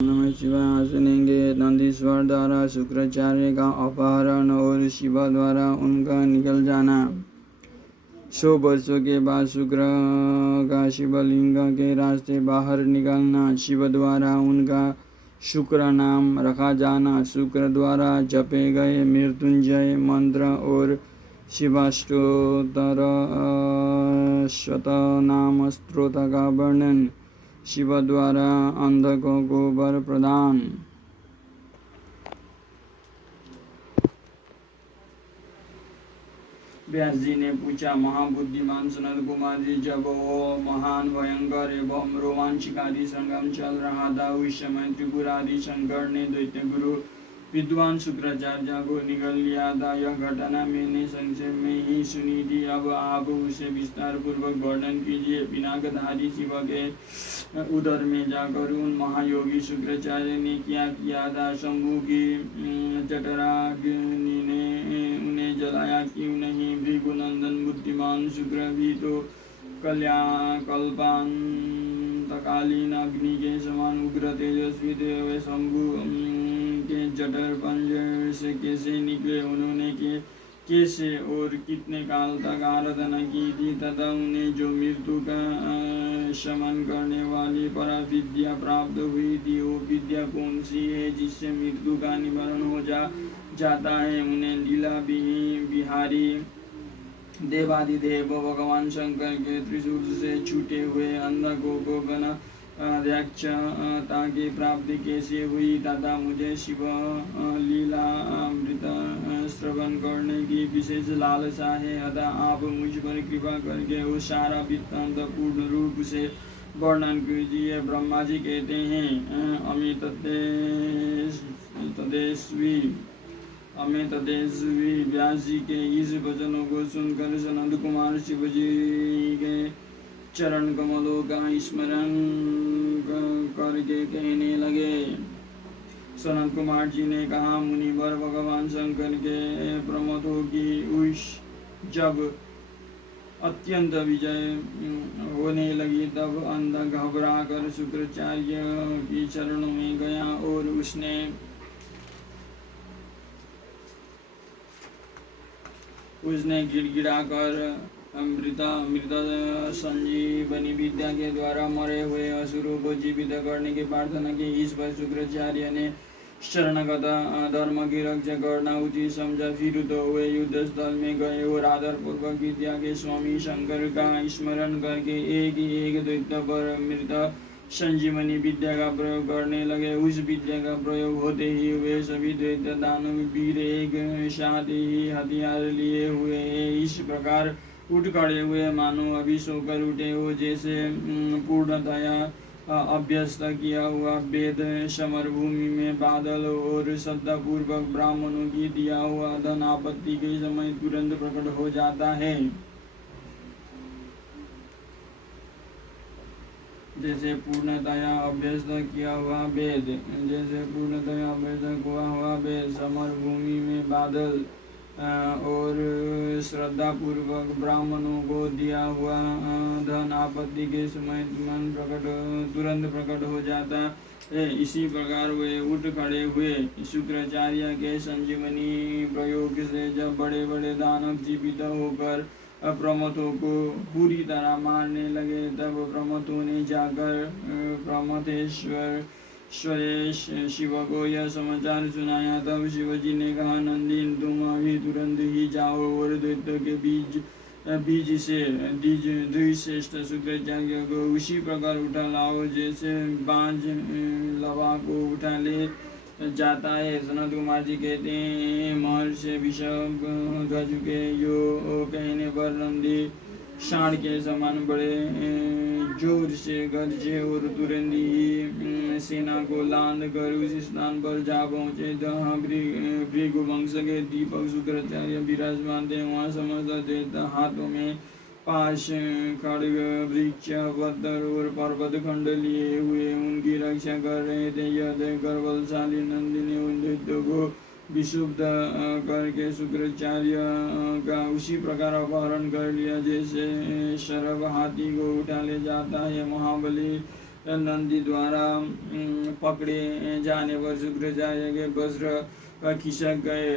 नमः शिवाय सुनेंगे। नंदीश्वर द्वारा शुक्राचार्य का अपहरण और शिव द्वारा उनका निकल जाना। 100 वर्षों के बाद शुक्र का शिवलिंग के रास्ते बाहर निकलना। शिव द्वारा उनका शुक्र नाम रखा जाना। शुक्र द्वारा जपे गए मृत्युंजय मंत्र और शिवाष्टोत्तर शतनाम स्तोत्र का वर्णन। शिव द्वारा अंधकों को वर प्रदान। व्यास जी ने पूछा, महाबुद्धिमान सनत कुमार जी, जब वो महान भयंकर एवं रोमांचकारी संगम चल रहा था, उस समय त्रिपुरादि शंकर ने दैत्य गुरु विद्वान शुक्राचार्य को निगल लिया था। यह घटना मैंने संक्षेप में ही सुनी थी, अब आप उसे विस्तार पूर्वक वर्णन कीजिए। पिनाकधारी शिव के उदर में जाकर उन महायोगी शुक्राचार्य ने क्या किया था? शंभु की जठराग्नि ने उन्हें जलाया क्यों नहीं? भृगुनंदन बुद्धिमान शुक्र भी तो कल्पांतकालीन अग्नि के समान उग्र तेजस्वी थे। शंभु के जठर पंज से कैसे निकले? उन्होंने कैसे और कितने काल तक आराधना की थी तथा उन्हें जो मृत्यु का शमन करने वाली पर विद्या प्राप्त हुई थी, वो विद्या कौन सी है जिससे मृत्यु का निवारण हो जाता है? उन्हें लीला बिहारी देवादिदेव भगवान शंकर के त्रिशूल से छूटे हुए अंधकों को अध्यक्षता की प्राप्ति कैसे हुई तथा मुझे शिव लीला अमृत श्रवण करने की विशेष लालसा है, अतः आप मुझ पर कृपा करके वो सारा वृत्तांत पूर्ण रूप से वर्णन कीजिए। ब्रह्मा जी कहते हैं, अमित तदेशवी। व्यास जी के इस वचनों को सुनकर सनत कुमार शिव जी के चरण कमलों का स्मरण करके कहने लगे। सनत कुमार जी ने कहा, मुनिवर, भगवान शंकर के प्रमथों की उस जब अत्यंत विजय होने लगी तब अंधा घबरा कर शुक्राचार्य की चरणों में गया और उसने गिड़गिड़ाकर अमृत संजीवनी विद्या के द्वारा मरे हुए असुरों को जीवित करने की प्रार्थना की। इस पर शुक्राचार्य ने शरणगत धर्म की रक्षा करना उचित समझा। फिर तो वे युद्ध स्थल में गए और आदर पूर्वक विद्या के स्वामी शंकर का स्मरण करके एक दैत्य पर अमृत संजीवनी विद्या का प्रयोग करने लगे। उस विद्या का प्रयोग होते ही वे सभी दैत्य दानव वीर एक साथ ही हथियार लिए हुए इस प्रकार उठ खड़े हुए मानो अभी सोकर उठे हो, जैसे पूर्णतया अभ्यस्त किया हुआ वेद समर भूमि में बादल और श्रद्धापूर्वक ब्राह्मणों की दिया हुआ धन आपत्ति के समय तुरंत प्रकट हो जाता है। जैसे पूर्णतया अभ्यस्त किया हुआ वेद, समर भूमि में बादल और श्रद्धापूर्वक ब्राह्मणों को दिया हुआ धन आपत्ति के समय तुरंत प्रकट हो जाता है। इसी प्रकार वे उठ खड़े हुए। शुक्राचार्य के संजीवनी प्रयोग से जब बड़े बड़े दानव जीवित होकर प्रमथों को पूरी तरह मारने लगे, तब प्रमथों ने जाकर प्रमथेश्वर शिव को यह समाचार सुनाया। तब शिवजी ने कहा, नंदीन, तुम अभी तुरंत ही जाओ और दैत्य के बीज से द्विश्रेष्ठ शुक्राचार्य को उसी प्रकार उठा लाओ जैसे बाज लवा को उठा ले जाता है। सनत कुमार जी कहते हैं, महर्षि विषभ ध्वज के यो कहने पर नंदी सांड के समान बड़े जोर से गरजे और तुरंत ही सेना को लांद कर उस स्थान पर जा पहुंचे जहाँ भृगु वंश के दीपक शुक्राचार्य विराजमान थे। वहाँ समस्त देवता हाथों में पाश, खड्ग, वृक्ष, पत्थर और पर्वत खंड लिए हुए उनकी रक्षा कर रहे थे। यह देखकर बलशाली नंदी ने उन दैत्यों को विशुद्ध करके शुक्राचार्य का उसी प्रकार अपहरण कर लिया जैसे शरभ हाथी को उठा ले जाता है। महाबली नंदी द्वारा पकड़े जाने पर शुक्राचार्य के वस्त्र खिसक गए,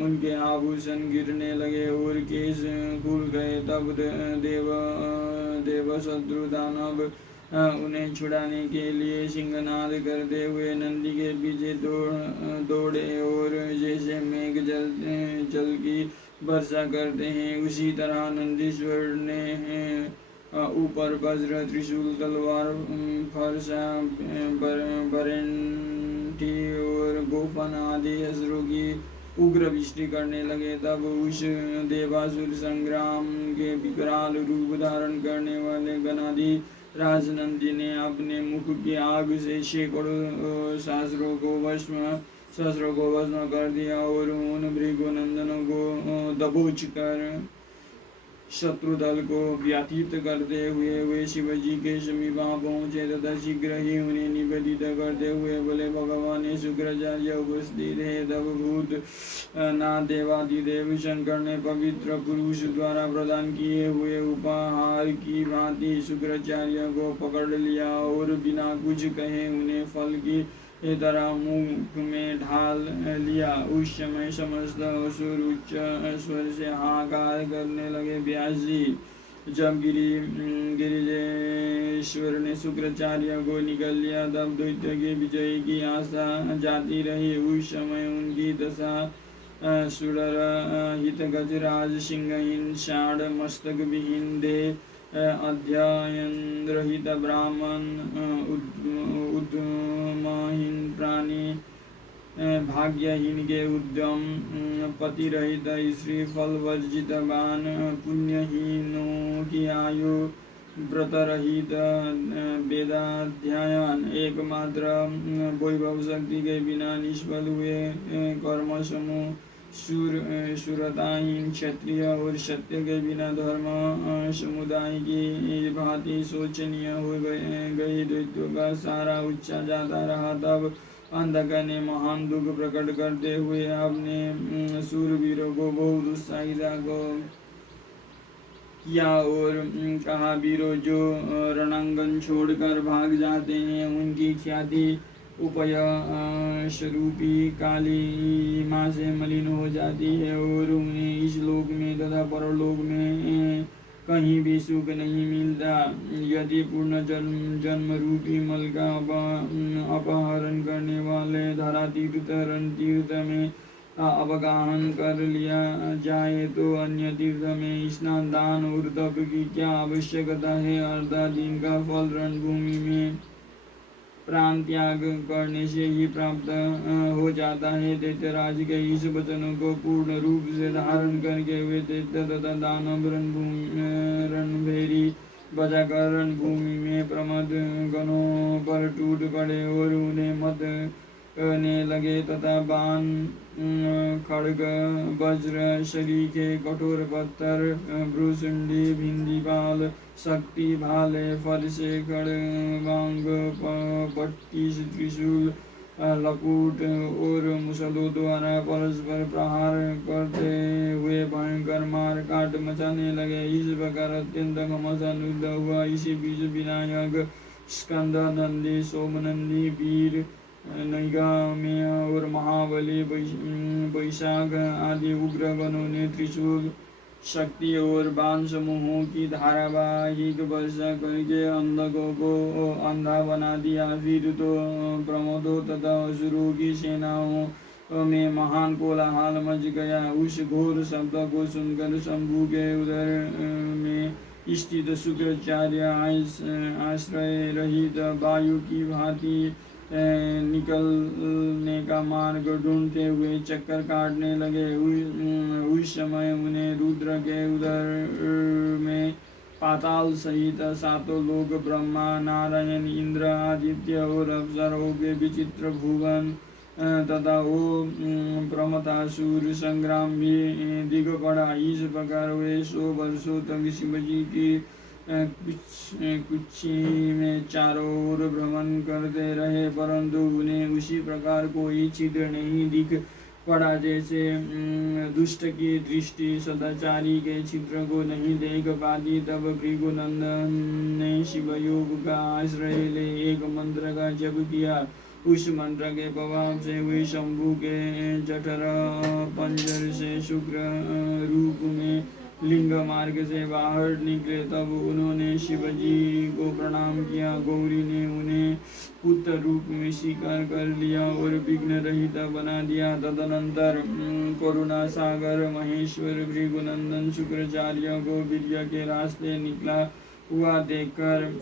उनके आभूषण गिरने लगे और केश खुल गए। तब देव शत्रु दानव उन्हें छुड़ाने के लिए सिंहनाद करते हुए नंदी के पीछे दौड़े और जैसे मेघ जल की वर्षा करते हैं, उसी तरह नंदीश्वर ने ऊपर वज्र, त्रिशूल, तलवार, फरसा, बरेंटी और गोफन आदि अस्त्रों की उग्र वृष्टि करने लगे। तब उस देवासुर संग्राम के विकराल रूप धारण करने वाले गणाधि राज नंदी ने अपने मुख की आग से सैकड़ों सहस्रों को भस्म कर दिया और उन भृगुनंदनों को दबोच कर शत्रु दल को व्यतीत करते हुए वे शिवजी के समीप पहुँचे तथा शीघ्र ही उन्हें निवेदित करते हुए बोले, भगवान शुक्राचार्य उपस्थित है। तब भूत नाथ देवादिदेव शंकर ने पवित्र पुरुष द्वारा प्रदान किए हुए उपहार की भांति शुक्राचार्य को पकड़ लिया और बिना कुछ कहे उन्हें फल की तरह मुख में ढाल लिया। उस समय समस्त असुर उच्च स्वर से हाहाकार करने लगे। व्यास जी, जब गिरिजेश्वर ने शुक्राचार्य को निकल लिया तब दैत्य के विजय की आशा जाती रही। उस समय उनकी दशा सुडर हित गजराज सिंहहीन षाढ़ मस्तक विहीन दे अध्ययन रहित ब्राह्मण उद्यमहीन प्राणी भाग्यहीन के उद्यम पति रहित स्त्री फल वर्जित बान पुण्यहीनों की आयु व्रत रहित वेदाध्ययन एकमात्र वैभव शक्ति के बिना निष्फल हुए कर्म समूह सुरताहीन क्षत्रिय और सत्य के बिना धर्म समुदाय की भांति शोचनीय हो गई दैत्यों का सारा उच्चा जाता रहा। तब अंधक ने महान दुख प्रकट करते हुए अपने सूरवीरों को बहुत उत्साहित किया और कहा, वीरों जो रणांगन छोड़कर भाग जाते हैं उनकी ख्याति उपय स्वरूपी काली माँ से मलिन हो जाती है और उन्हें इस लोक में तथा परलोक में कहीं भी सुख नहीं मिलता। यदि पूर्ण जन्म रूपी मल का अपहरण करने वाले धरा तीर्थ रण तीर्थ में अवगाहन कर लिया जाए तो अन्य तीर्थ में स्नान दान और तप की क्या आवश्यकता है। अर्थात इनका फल रणभूमि में प्राण त्याग करने से ही प्राप्त हो जाता है। दैत्यराज के इस वचनों को पूर्ण रूप से धारण करके वे दैत्य तथा दानव रणभेरी बजाकर रणभूमि में प्रमद गणों पर टूट पड़े और उन्हें मत करने लगे तथा बाण खड्ग वज्र शरीके कठोर पत्थर भ्रूसुंडी भिंडीपाल शक्ति भाले फरसे खड़गांग पट्टी त्रिशूल लकूट और मुसलों द्वारा परस्पर प्रहार करते हुए भयंकर मार काट मचाने लगे। इस प्रकार अत्यंत घमासान युद्ध हुआ। इसी बीच विनायक स्कंद नंदी सोमनंदी वीर नैगाम्य और महाबली वैशाख आदि उग्र गणों ने त्रिशूल शक्ति और बाण समूहों की धारावाहिक वर्षा करके अंधकों को अंधा बना दिया। फिर तो प्रमोदों तथा असुरों की सेनाओं में महान कोलाहल मच गया। उस घोर शब्द को सुनकर शंभु के उदर में स्थित शुक्राचार्य आश्रय रहित वायु की भांति निकलने का मार्ग ढूंढते हुए चक्कर काटने लगे। उस समय उन्हें रुद्र के उदर में पाताल सहित सातों लोक ब्रह्मा नारायण इंद्र आदित्य और अप्सराओं के विचित्र भुवन तथा वो प्रमथासुर संग्राम भी दिख पड़ा। इस प्रकार वे 100 वर्षों तक शिवजी की कुक्षी में चारों ओर भ्रमण करते रहे, परंतु उन्हें उसी प्रकार कोई छिद्र नहीं दिख पड़ा, जैसे दुष्ट की दृष्टि सदाचारी के चित्र को नहीं देख पाती। तब भृगुनंदन ने शिवयोग का आश्रय ले एक मंत्र का जप किया। उस मंत्र के प्रभाव से वे शंभु के जठर पंजर से शुक्र रूप में लिंग मार्ग से बाहर निकले। तब उन्होंने शिवजी को प्रणाम किया। गौरी ने उन्हें पुत्र रूप में स्वीकार कर लिया और विघ्न रहित बना दिया। तदनंतर करुणा सागर महेश्वर भृगुनंदन शुक्राचार्य को वीर्य के रास्ते निकला हुआ देखकर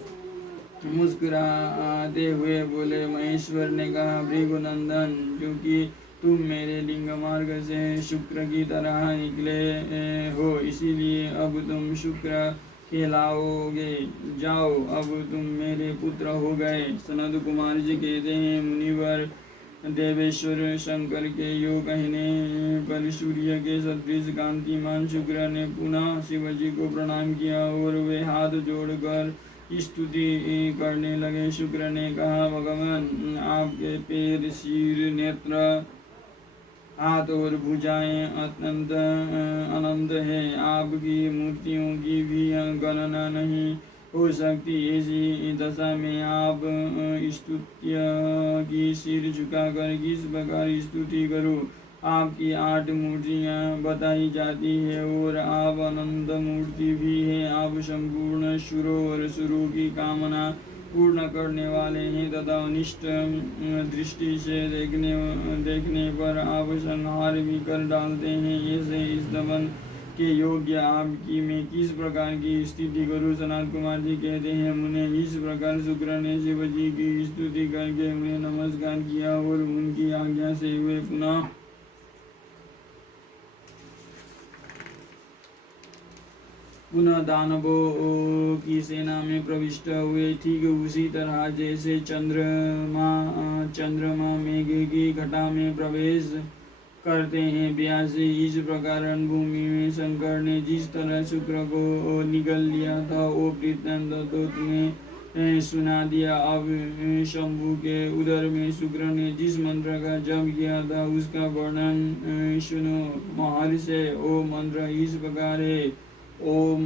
मुस्कुराते हुए बोले। महेश्वर ने कहा, भृगुनंदन, क्योंकि तुम मेरे लिंग मार्ग से शुक्र की तरह निकले हो, इसीलिए अब तुम शुक्र कहलाओगे। जाओ, अब तुम मेरे पुत्र हो गए। सनत कुमार जी कहते हैं, मुनिवर देवेश्वर शंकर के योग कहने पर सूर्य के सदृश कांतिमान शुक्र ने पुनः शिवजी को प्रणाम किया और वे हाथ जोड़कर स्तुति करने लगे। शुक्र ने कहा, भगवान, आपके पैर, सिर, नेत्र, हाथ और भुजाएं अत्यंत अनंत है। आपकी मूर्तियों की भी गणना नहीं हो सकती। ऐसी दशा में आप स्तुत्य की सिर झुकाकर किस प्रकार स्तुति करो। आपकी 8 मूर्तियाँ बताई जाती है और आप अनंत मूर्ति भी हैं। आप संपूर्ण सुरों और सुरों की कामना पूर्ण करने वाले हैं तथा अनिष्ट दृष्टि से देखने पर आप संहार भी कर डालते हैं। ऐसे इस दमन के योग्य आपकी मैं किस प्रकार की स्तुति करूं। सनत कुमार जी कहते हैं, मुने इस प्रकार शुक्र ने शिव जी की स्तुति करके उन्हें नमस्कार किया और उनकी आज्ञा से वे पुनः दानवों की सेना में प्रविष्ट हुए। ठीक उसी तरह जैसे चंद्रमा मेघ की घटा में प्रवेश करते हैं, व्यासी इस प्रकार भूमि में शंकर ने जिस तरह शुक्र को निगल लिया था वो वृत्तांत तो तुम्हें सुना दिया। अब शंभु के उदर में शुक्र ने जिस मंत्र का जप किया था उसका वर्णन सुनो। महर्षि, वो मंत्र इस प्रकार है। ओम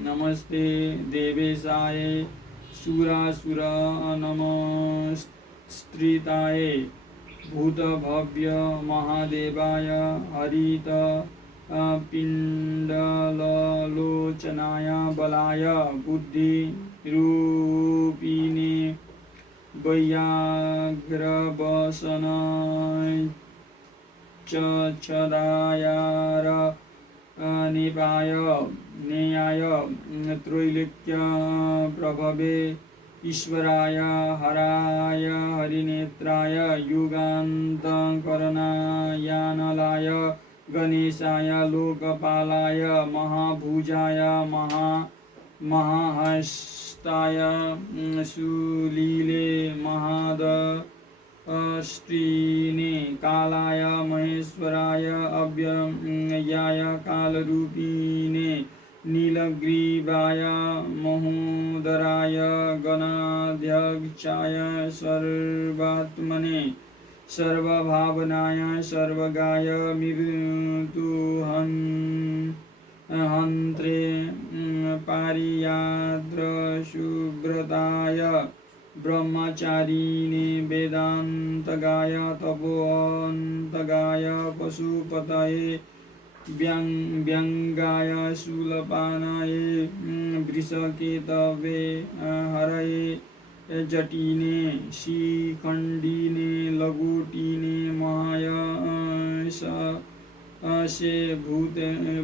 नमस्ते देवेशाय सुरासुर नमस्त्रिताय भूतभव्य महादेवाय हरित पिण्डलोचनाय बलाय बुद्धि रूपिणे वैयाघ्रवसनाय चदायार निपाय नेयाय त्रैलोक्य प्रभवे ईश्वराय हराय हरिनेत्राय युगान्तकरणायानलाय गणेशाय लोकपालाय महाभुजाय महाहस्ताय सुलीले महादष्ट्रीणे कालाय महेश्वराय अव्ययाय कालरूपिणे नीलग्रीवाय महोदराय गणाध्यक्षाय सर्वात्मने सर्वभावनाय सर्वगाय मृत्युहन्त्रे पारियाद्रशुभ्रताय ब्रह्मचारिणे वेदान्तगाय तपोन्तगाय पशुपतये व्यङ्गाय शूलपानाय वृषकेतवे हरये जटिने शिखण्डिने लघुटिने महायशे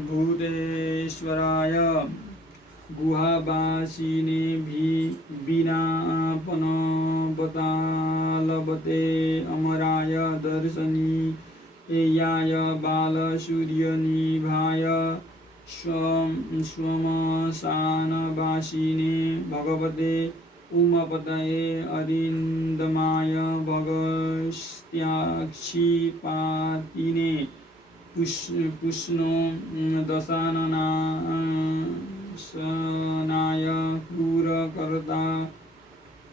भूतेश्वराय गुहावासिने वीणापनवतालवते अमराय दर्शनी याय बालसूर्यनिभाय श्मशानवासिने भगवते उमापतये अरिन्दमाय भगस्त्याक्षिपातिने पुष्णो दशाननाय क्रूरकर्ता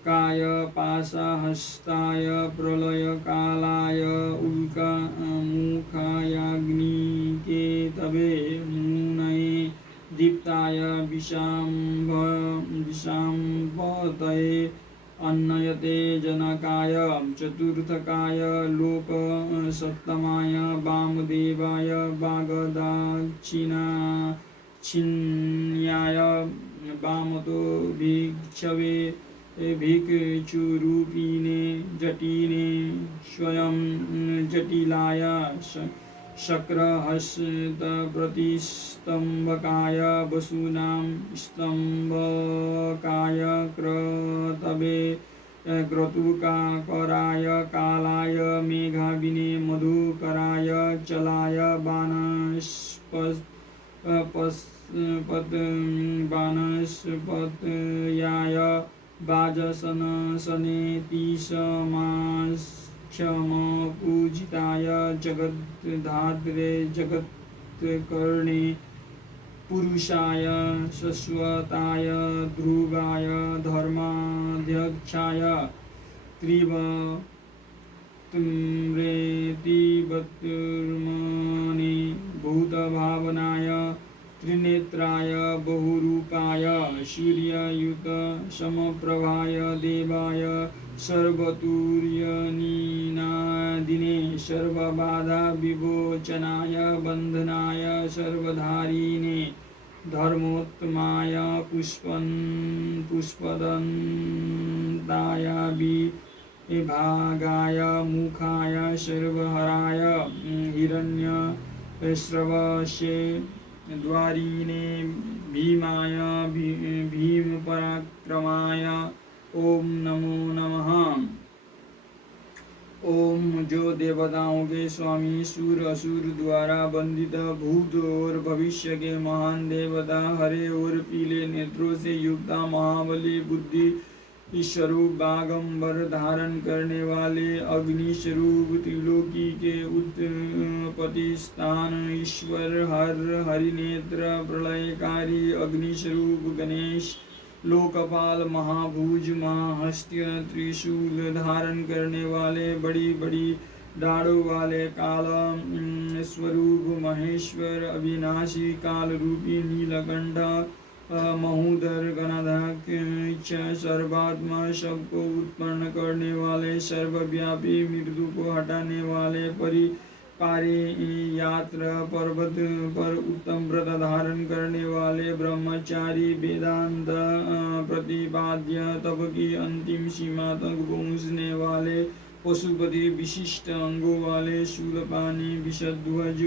काय पाशहस्ताय प्रलयकालाय उल्कामुखायाग्निकेतवे मुनये दीप्ताय विशाम्पतये अन्नयते जनकाय चतुर्थकाय लोकसत्तमाय वामदेवाय वागदाक्षिणाच्छिन्याय वामतो भिक्षवे भिक्षुरूपिणे जटिने स्वयं जटिलाय शक्रहस्तप्रतिस्तम्भकाय वसूनां स्तम्भकाय क्रतवे क्रतुकाकराय कालाय मेघाविने मधुकराय चलाय वानस्पतयाय वाजसनसनेतिशमाक्षमपूजिताय जगद्धात्रे जगत्कर्णे पुरुषाय शश्वताय ध्रुवाय धर्माध्यक्षाय त्रिवत्रेतिवत्मने भूतभावनाय त्रिनेत्राय बहुरूपाय सूर्ययुत समप्रभाय देवाय सर्वतुर्यनिनादिने सर्वबाधा विमोचनाय बन्धनाय सर्वधारिणे धर्मोत्तमाय पुष्पदन्ताय विभागाय मुखाय सर्वहराय हिरण्यश्रवसे द्वारिणे भीमाय भीमपराक्रमाय ओम नमो नमः। ओम जो देवताओं के स्वामी सूर असुर द्वारा बंदित भूत और भविष्य के महान देवता हरे और पीले नेत्रों से युक्त महाबली बुद्धि स्वरूप बागंबर धारण करने वाले अग्नि स्वरूप त्रिलोकी के उत्पत्ति स्थान ईश्वर हर हरिनेत्र प्रलयकारी अग्नि स्वरूप गणेश लोकपाल महाभुज महाहस्त्य त्रिशूल धारण करने वाले बड़ी बड़ी दाढ़ों वाले काल स्वरूप महेश्वर अविनाशी काल रूपी नीलकंठ महोदर गणाध्यक्ष सर्वात्मा सबको उत्पन्न करने वाले सर्वव्यापी मृत्यु को हटाने वाले पारे यात्रा पर्वत पर उत्तम व्रत धारण करने वाले ब्रह्मचारी वेदांत प्रतिपाद्य तप की अंतिम सीमा तक पहुँचने वाले पशुपति विशिष्ट अंगों वाले शूलपानी विषध्वज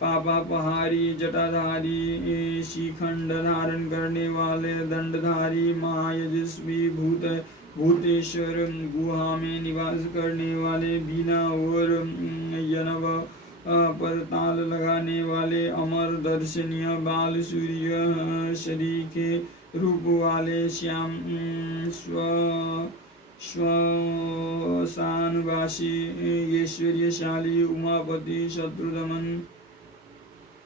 पापापहारी जटाधारी शिखंड धारण करने वाले दंडधारी महायशस्वी भूतेश्वर गुहा में निवास करने वाले बीना और यनव पर ताल लगाने वाले अमर दर्शनीय बाल सूर्य शरीके रूप वाले श्याम श्मशानवासी ऐश्वर्यशाली उमापति शत्रुदमन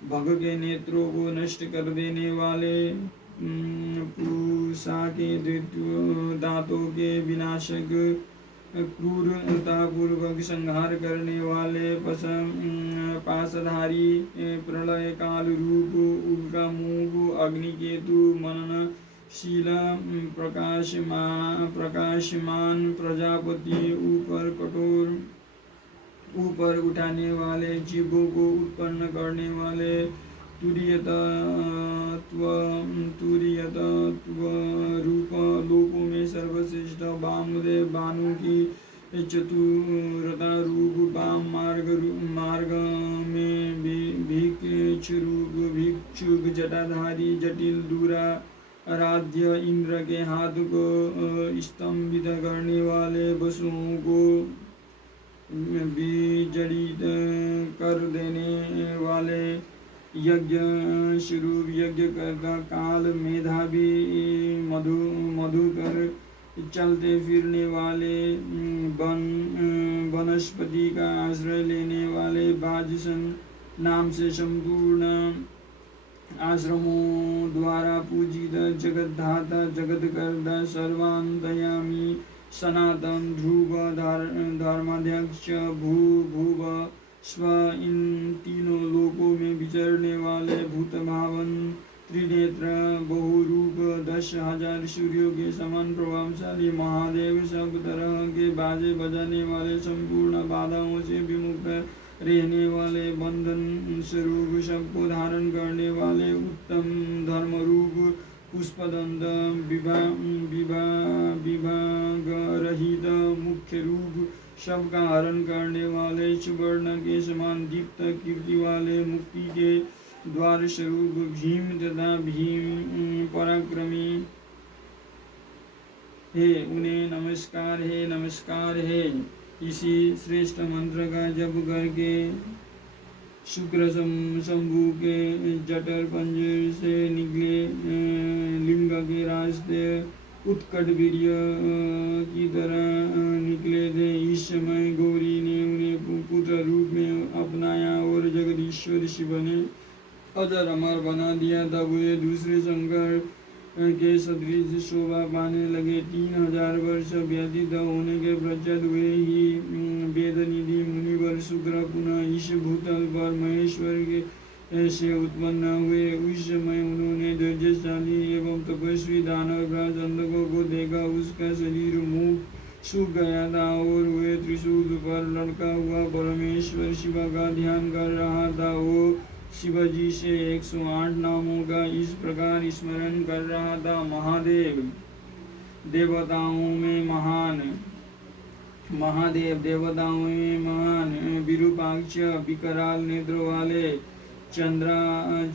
भग के नेत्रों को नष्ट कर देने वाले पूषा के दांतों के विनाशक क्रूरतापूर्वक संहार करने वाले पाशधारी प्रलय काल रूप उल्कामुख अग्निकेतु मननशील प्रकाशमान प्रजापति ऊपर उठाने वाले जीवों को उत्पन्न करने वाले तुरीयतत्व रूप लोकों में सर्वश्रेष्ठ वामदेव भानु की चतुरता रूप वाम मार्ग में भिक्षुक जटाधारी जटिल दूरा आराध्य इंद्र के हाथ को स्तंभित करने वाले वसुओं को विजड़ित कर देने वाले यज्ञ स्वरूप यज्ञ करता काल मेधावी मधुकर चलते फिरने वाले वनस्पति का आश्रय लेने वाले बाजसन नाम से संपूर्ण आश्रमों द्वारा पूजित जगद्धाता जगत्कर्ता सर्वान्तर्यामी सनातन ध्रुव धर्माध्यक्ष भूभ स्व इन तीनों लोकों में विचरने वाले भूत भावन त्रिनेत्र बहुरूप 10,000 सूर्यों के समान प्रभावशाली महादेव सब तरह के बाजे बजाने वाले संपूर्ण बाधाओं से विमुक्त रहने वाले बंधन स्वरूप सबको धारण करने वाले उत्तम धर्म रूप पुष्पदंत विभाग रहित मुख्य रूप सबका हरण करने वाले सुवर्ण के समान दीप्त कीर्ति वाले मुक्ति के द्वार स्वरूप भीम तथा भीम पराक्रमी है, उन्हें नमस्कार है, नमस्कार है। इसी श्रेष्ठ मंत्र का जप करके शुक्र शंभु के जठर पंजर से निकले लिंग के रास्ते उत्कट वीर्य की तरह निकले थे। इस समय गौरी ने उन्हें पुत्र रूप में अपनाया और जगदीश्वर शिव ने अजर अमर बना दिया। तब वे दूसरे शंकर के सदृश शोभा पाने लगे। 3,000 वर्ष व्यतीत होने के पश्चात वे ही वेदनिधि मुनिवर शुक्र पुनः इस भूतल पर महेश्वर के से उत्पन्न हुए। उस समय उन्होंने धैर्यशाली एवं तपस्वी दानवराज अंधकों को देखा। उसका शरीर मुख सूख गया था और वे त्रिशूल पर लटका हुआ परमेश्वर शिव का ध्यान कर रहा था। वो शिवजी से 108 नामों का इस प्रकार स्मरण कर रहा था। महादेव देवताओं में महान, महादेव देवताओं में महान, विरूपाक्ष विकराल नेत्रों वाले, चंद्रार्धकृत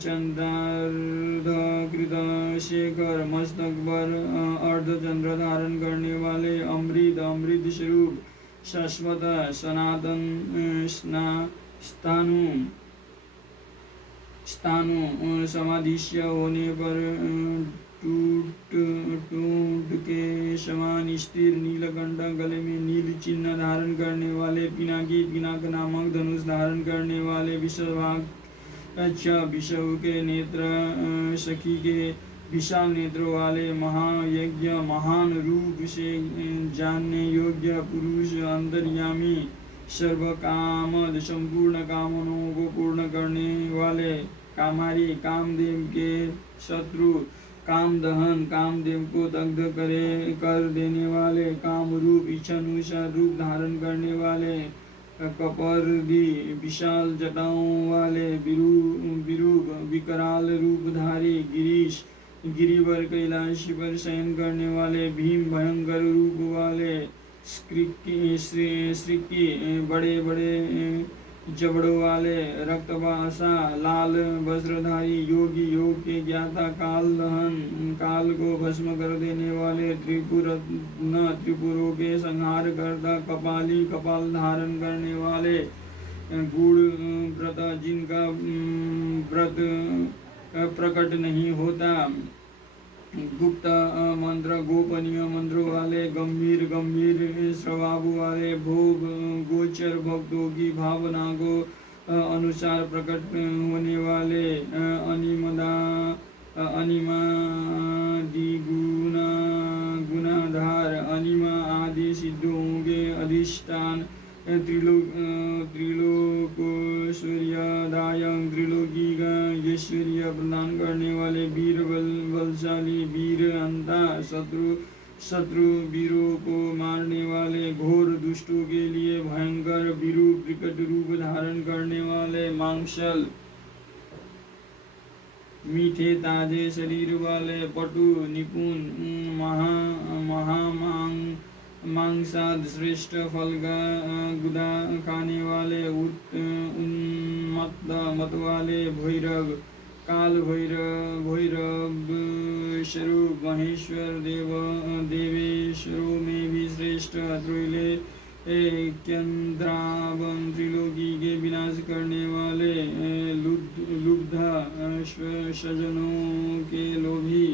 शेखर मस्तक पर अर्धचंद्र धारण करने वाले, अमृत स्वरूप शाश्वत सनातन स्थानु समाधिष्य होने पर टूट के समान स्थिर, नीलकंठ गले में नील चिन्ह धारण करने वाले, पिनाक नामक धनुष धारण करने वाले, विषव के नेत्र सखी के विशाल नेत्रों वाले, महायज्ञ महान रूप से जानने योग्य पुरुष, अंतर्यामी, सर्वकामद संपूर्ण कामनाओं को पूर्ण करने वाले, कामारी कामदेव के शत्रु, कामदहन कामदेव को दग्ध कर देने वाले, काम रूप इच्छानुसार रूप धारण करने वाले, कपर्दी विशाल जटाओं वाले, विरूप विकराल रूपधारी, गिरीश गिरिवर कैलाश पर शयन करने वाले, भीम भयंकर रूप वाले, श्रीकी बड़े बड़े जबड़ों वाले, रक्तवासा लाल वस्त्रधारी, योगी योग के ज्ञाता, काल दहन काल को भस्म कर देने वाले, त्रिपुरों के संहार करता, कपाली कपाल धारण करने वाले, गुड़ व्रत जिनका व्रत प्रकट नहीं होता, गुप्त मंत्र गोपनीय मंत्रों वाले, गंभीर स्वभाव वाले, भोग गोचर भक्तों की भावना को अनुसार प्रकट होने वाले, अनिमा गुणाधार, अनिमा आदि सिद्धों के अधिष्ठान, त्रिलोक सूर्यदायक, त्रिलोकी का ऐश्वर्य प्रदान करने वाले, वीर बलशाली, वीर अंता, शत्रु वीरों को मारने वाले, घोर दुष्टों के लिए भयंकर विरूप विकट रूप धारण करने वाले, मांसल मीठे ताजे शरीर वाले, पटु निपुण, मांसाद श्रेष्ठ फल का गुदा खाने वाले, उन्मत्त मत वाले, भैरव काल भैरव स्वरूप, महेश्वर देवेश्वरों में भी श्रेष्ठ, त्रैले केन्द्रावन, त्रिलोकी के विनाश करने वाले, लुब्ध स्वजनों के लोभी,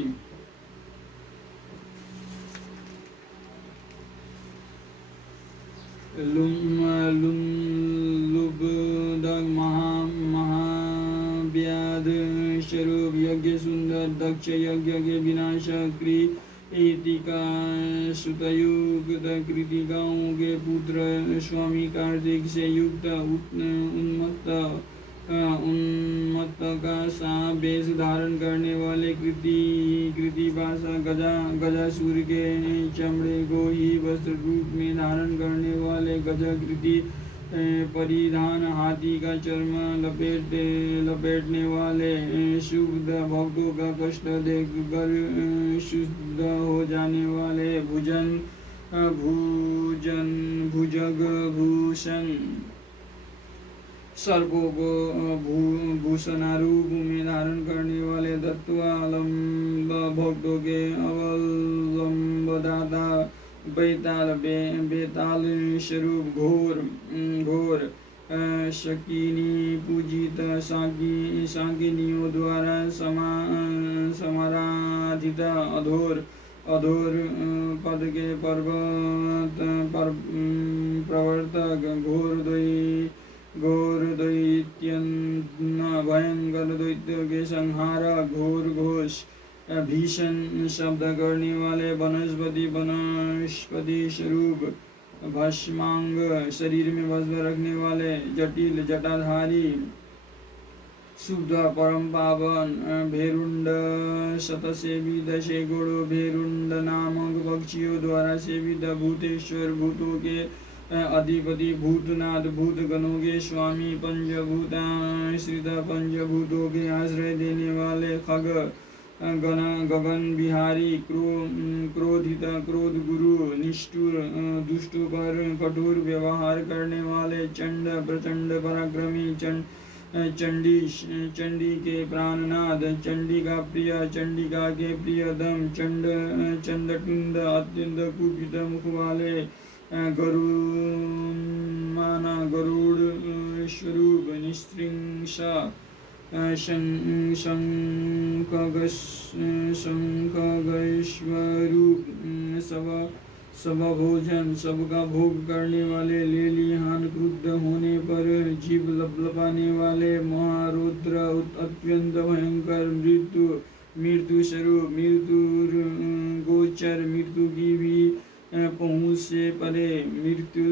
लुब्धक महाव्याध स्वरूप, दक्ष यज्ञ के विनाश कृतिका सुतयुक्त कृतिकाओं के पुत्र स्वामी कार्तिक से युक्त उन्मत्त का सांप वेश धारण करने वाले कृतिबासा गजासुर के चमड़े को ही वस्त्र रूप में धारण करने वाले गजकृति परिधान हाथी का चर्म लपेटने वाले शुद्ध भक्तों का कष्ट देखकर शुद्ध हो जाने वाले भुजग भूषण सर्पों को भूषणारूप में धारण करने वाले दत्वालंब भक्तों के अवलंबदाता बेताल स्वरूप घोर शकीनी पूजित शाकिनियों द्वारा समाराधित अधोर पद के प्रवर्तक घोर दैत्य भयंकर दैत्यों के संहारक घोर घोष भीषण शब्द करने वाले वनस्पति स्वरूप भस्मांग शरीर में भस्म रखने वाले जटिल जटाधारी शुद्ध परम पावन भेरुंड शतसेवित शेगोड़ो भेरुंड नामक पक्षियों द्वारा सेवित भूतेश्वर भूतों के अधिपति भूतनाथ भूतगणों के स्वामी पंचभूताश्रित पंचभूतों के आश्रय देने वाले खग गगन बिहारी क्रोधित क्रोध गुरु निष्ठुर दुष्टों पर कठोर व्यवहार करने वाले चंड प्रचंड पराक्रमी चंडी के प्राणनाथ चंडिका प्रिय चंडिका के प्रियतम चंडटुंड अत्यंत कुपित मुख वाले गरुड़ स्वरूप निस्त्रिंश शंखगस्वरूप सब भोजन सबका भोग करने वाले लेलिहान क्रुद्ध होने पर जीव लपलपाने वाले महारुद्र अत्यंत भयंकर मृत्यु स्वरूप मृत्यु गोचर मृत्यु की भी पहुँच से परे मृत्यु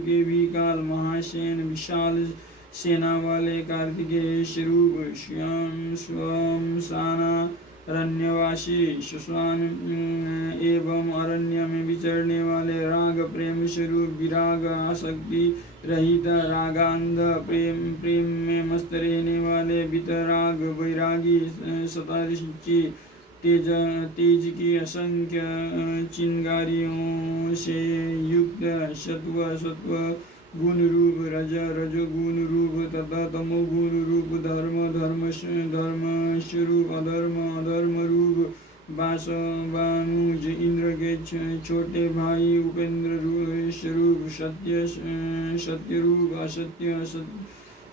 के भी काल महासेन विशाल सेना वाले कार्तिकेय स्वरूप श्मशाना अरण्यवासी श्मशान एवं अरण्य में विचरने वाले राग प्रेम स्वरूप विराग आसक्ति रहित रागांध प्रेम में मस्त रहने वाले वितराग वैरागी सतारिषि तेज की असंख्य चिंगारियों से युक्त सत्व गुण रूप रजोगुण रूप तथा तमोगुण रूप धर्म स्वरूप अधर्म रूप वानुज इंद्र के छोटे भाई उपेंद्र स्वरूप सत्य रूप असत्य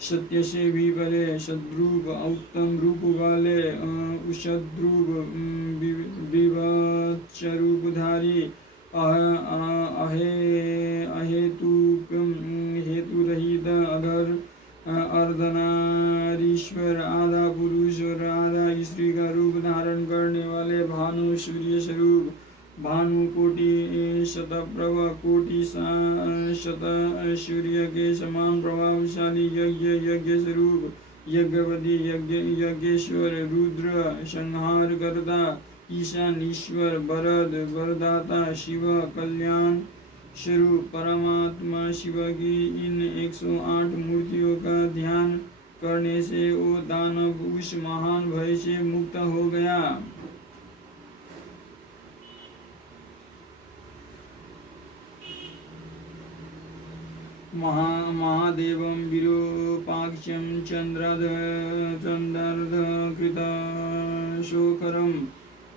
सत्य से भी परे सद्रूप उत्तम रूप वाले उषद्रूप विभत्स रूपधारी हेतु रहित अर्धनारीश्वर आधा पुरुष और आधा स्त्री का रूप धारण करने वाले भानु सूर्य स्वरूप भानु कोटि शतप्रभ कोटि शत सूर्य के समान प्रभावशाली यज्ञ स्वरूप यज्ञपति यज्ञेश्वर रुद्र संहार करता ईशान ईश्वर वरदाता शिव कल्याण स्वरूप परमात्मा शिव की इन 108 मूर्तियों का ध्यान करने से वो दानव उस महान भय से मुक्त हो गया। महादेवं विरूपाक्षं चन्द्रार्धकृतशोकरम्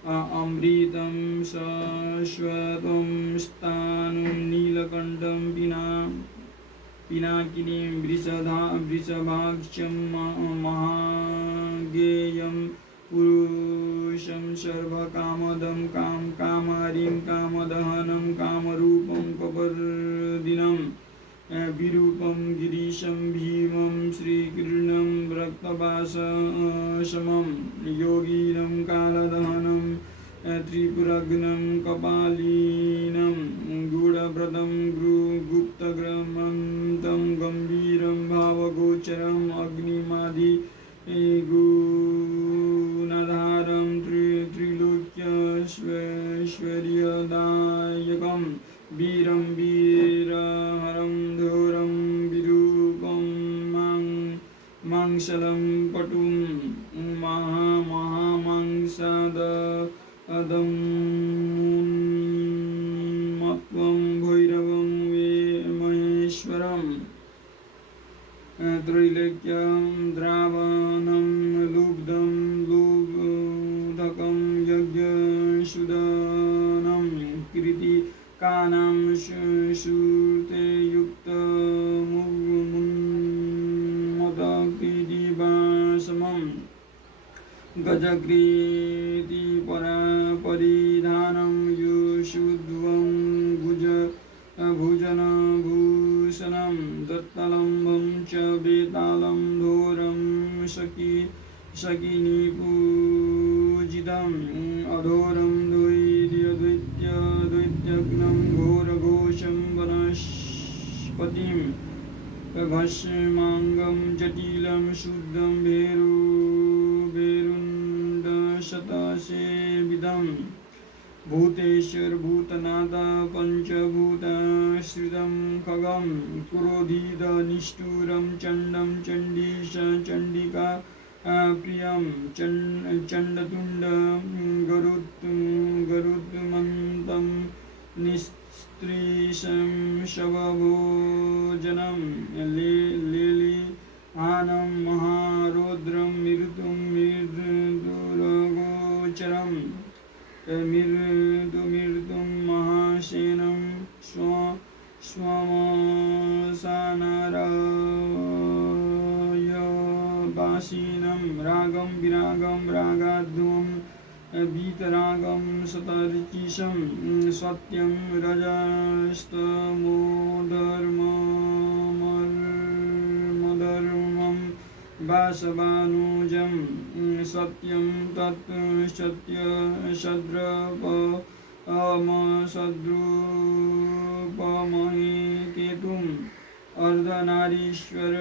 अमृतं शाश्वतं स्थाणुं नीलकण्ठं पिनाकिनीं वृषभाक्षं महागेयं पुरुषं सर्वकामदं कामारिं कामदहनं कामरूपं कपर्दिनं विरूपं गिरीशं भीमं श्रीकृष्णं रक्तपाशमं योगिनं कालदहनं त्रिपुरग्नं कपालीनं गूढव्रतं गुप्तग्रमन्तं गम्भीरं भावगोचरम् अग्निमादि गुणधारं त्रिलोक्यैश्वर्यदायकं वीरं वीरहरं घोरं विरूपं मांसलं पटुं महामहामांसादमुन्मत्वं भैरवं महेश्वरम् त्रैलोक्यं द्रावणं लुब्धं लुब्धकं यज्ञशुदनं कृतिकानां श्रुते युक्तमुन्मत्तकृतिवासमं गजकृतिपरिधानं युषुध्वं भुजनभूषणं दत्तलम्बं च वेतालं धोरं शकिनीपूजितम् अधोरं द्वैत्यग्नं घोरघोषं वनस्पतिं भस्माङ्गं जटिलं शुद्धं भेरुण्डशतसेवितं भूतेश्वर भूतनाथ पञ्चभूताश्रितं खगं क्रोधित निष्ठुरं चण्डं चण्डीश चण्डिका प्रियं चण्डतुण्ड गरुत्मन्तं निस्त्रीशं शवभोजनं लेलिहानं महारौद्रं मृदुरगोचरं मृदुं महासेनं श्मशानारायवासिनं रागं विरागं रागाध्वं वीतरागं शतर्चिषं सत्यं रजस्तमोधर्मं वासवानुजं सत्यं तत् सद्रूपमहेकेतुम् अर्धनारीश्वर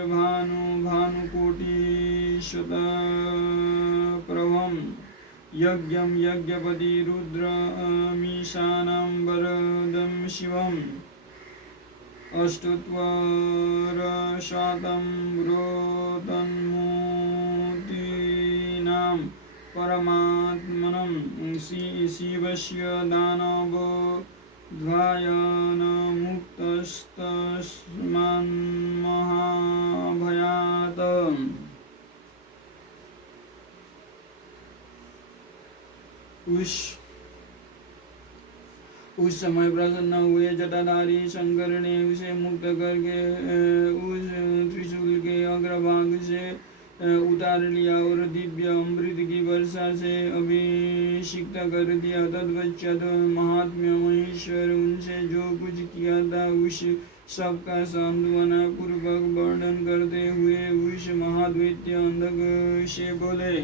भानुकोटिशतप्रभं यज्ञं यज्ञपति रुद्रमीशानं वरदं शिवम् अष्टोत्तरशतं रोदन्मूर्तीनां परमात्मनं शिवस्य दानवोद्भयनमुक्तस्तस्मान्महाभयात् उस समय प्रसन्न हुए जटाधारी शंकर ने उसे मुक्त करके उस त्रिशूल के अग्रभाग से उतार लिया और दिव्य अमृत की वर्षा से अभिषिक्त कर दिया। तत्पश्चात महात्म्य महेश्वर उनसे जो कुछ किया था उस सबका सांत्वना पूर्वक वर्णन करते हुए उस महाद्वैत्य अंधक से बोले।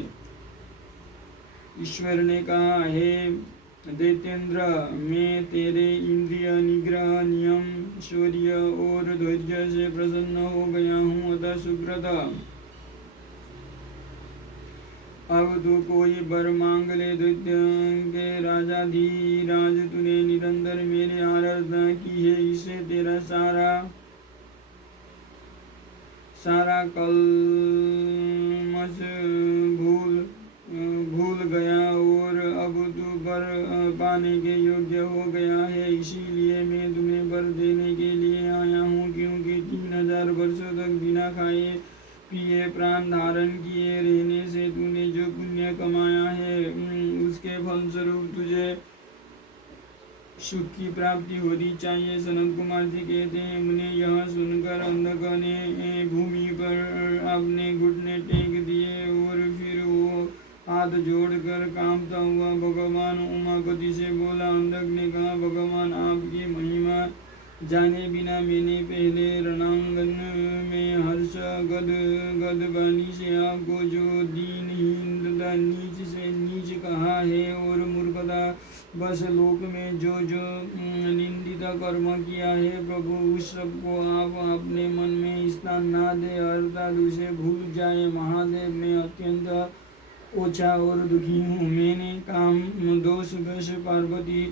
ईश्वर ने कहा, हे दैत्येंद्र, मैं तेरे इंद्रिय निग्रह नियम शौर्य और धैर्य से प्रसन्न हो गया हूँ। अतः सुब्रत, अब तो कोई वर मांग ले। दैत्य के राजाधिराज, तूने निरंतर मेरी आराधना की है, इससे तेरा सारा कलमश भूल गया और अब तू वर पाने के योग्य हो गया है। इसीलिए मैं तुम्हें वर देने के लिए आया हूँ, क्योंकि 3000 वर्षों तक बिना खाए पिए प्राण धारण किए रहने से तूने जो पुण्य कमाया है उसके फलस्वरूप तुझे सुख की प्राप्ति होनी चाहिए। सनत कुमार जी कहते हैं, उन्हें यह सुनकर अंधक ने भूमि पर अपने घुटने टेक दिए और फिर वो हाथ जोड़कर कांपता हुआ भगवान उमापति से बोला। अंधक ने कहा, भगवान, आपकी महिमा जाने बिना मैंने पहले रणांगन में हर्ष गद गद वाणी से आपको जो दीनहीन तथा नीच से नीच कहा है और मूर्खता बस लोक में जो जो निंदित कर्म किया है, प्रभु उस सबको आप अपने मन में स्थान ना दे, अर्थात उसे भूल जाए। महादेव, मैं अत्यंत ओछा और दुखी हूँ। मैंने काम दोष वश पार्वती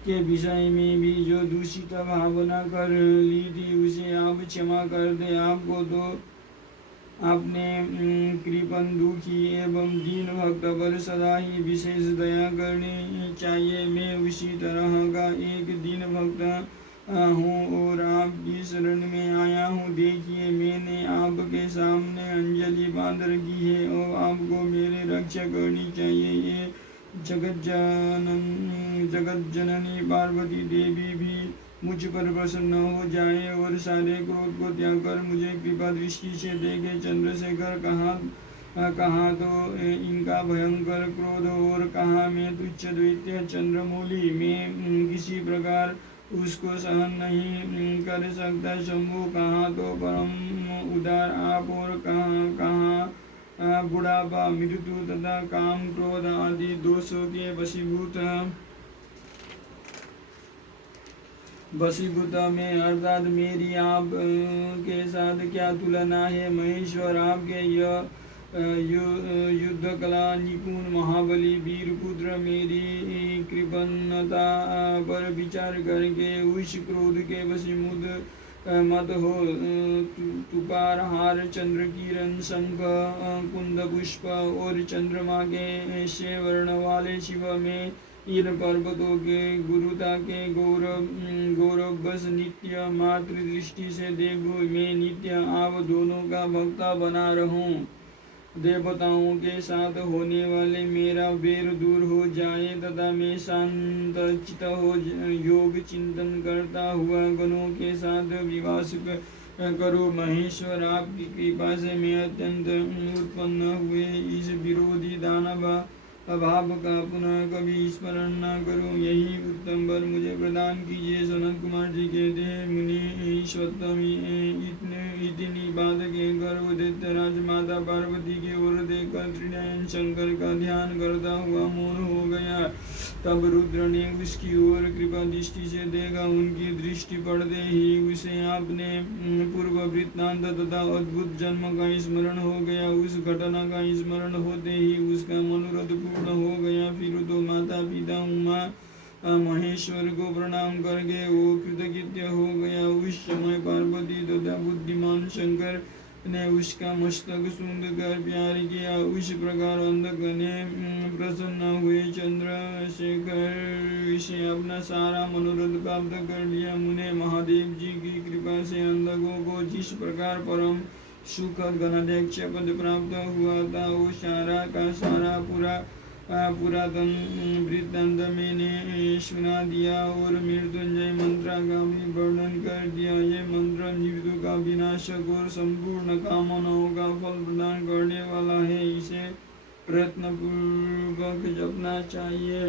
के विषय में भी जो दूषित भावना कर ली थी उसे आप क्षमा कर दे। आपको तो आपने कृपण दुखी एवं दीन भक्त पर सदा ही विशेष दया करनी चाहिए। मैं उसी तरह का एक दीन भक्त हूँ और आपकी शरण में आया हूँ। देखिए, मैंने आपके सामने अंजलि बांध रखी है और आपको मेरी रक्षा करनी चाहिए। ये जगत जननी पार्वती देवी भी मुझ पर प्रसन्न हो जाए और सारे क्रोध को त्याग कर मुझे कृपा दृष्टि से देखे। चंद्रशेखर कहाँ तो इनका भयंकर क्रोध और कहाँ मैं तुच्छ दैत्य चंद्रमौली। मैं किसी प्रकार उसको सहन नहीं कर सकता। शंभु कहाँ तो परम उदार आप और कहाँ बुढ़ापा, मृत्यु तथा काम क्रोध आदि दोषों के वशीभूत में, अर्थात मेरी आप के साथ क्या तुलना है। महेश्वर, आपके यह युद्ध कला निपुण महाबली वीर पुत्र मेरी कृपणता पर विचार करके उस क्रोध के वशीभूत मत हो। तुकार हार, चंद्र किरण, शंख, कुंद पुष्प और चंद्रमा के से वर्ण वाले शिव में इन पर्वतों के गुरुता के गौरव बस नित्य मात्र दृष्टि से देखो। मैं नित्य आप दोनों का भक्ता बना रहूं। देवताओं के साथ होने वाले मेरा बैर दूर हो जाए तथा मैं शांत चित्त हो योग चिंतन करता हुआ गणों के साथ विवास करो। महेश्वर, आपकी कृपा से मैं अत्यंत उत्पन्न हुए इस विरोधी दानव अभाव का पुनः कभी स्मरण न करूं। यही उत्तम वर मुझे प्रदान कीजिए। सनत कुमार जी कहते हैं, मुनि ईश्वरतम इतनी बात कहकर वो दैत्यराज माता पार्वती की ओर देखकर त्रिनयन शंकर का ध्यान करता हुआ मौन हो गया। तब रुद्र ने उसकी ओर कृपा दृष्टि से देखा। उनकी दृष्टि पड़ते ही उसे आपने पूर्व वृत्तांत तथा अद्भुत जन्म का स्मरण हो गया। उस घटना का स्मरण होते ही उसका मनोरथ पूर्ण हो गया। फिर तो माता पिता उमा महेश्वर को प्रणाम करके वो कृतकृत्य हो गया। उस समय पार्वती तथा बुद्धिमान शंकर ने उसका मस्तक सूंघ कर प्यार किया। उस प्रकार अंधक ने प्रसन्न हुए। चंद्रशेखर से अपना सारा मनोरथ प्राप्त कर लिया। मुने महादेव जी की कृपा से अंधकों को जिस प्रकार परम सुखद गणाध्यक्ष पद प्राप्त हुआ था वो सारा का सारा पुरातन वृत्तांत मैंने सुना दिया और मृत्युंजय मंत्र का भी वर्णन कर दिया। ये मंत्र मृत्यु का विनाशक और संपूर्ण कामनाओं का फल प्रदान करने वाला है। इसे प्रयत्नपूर्वक जपना चाहिए।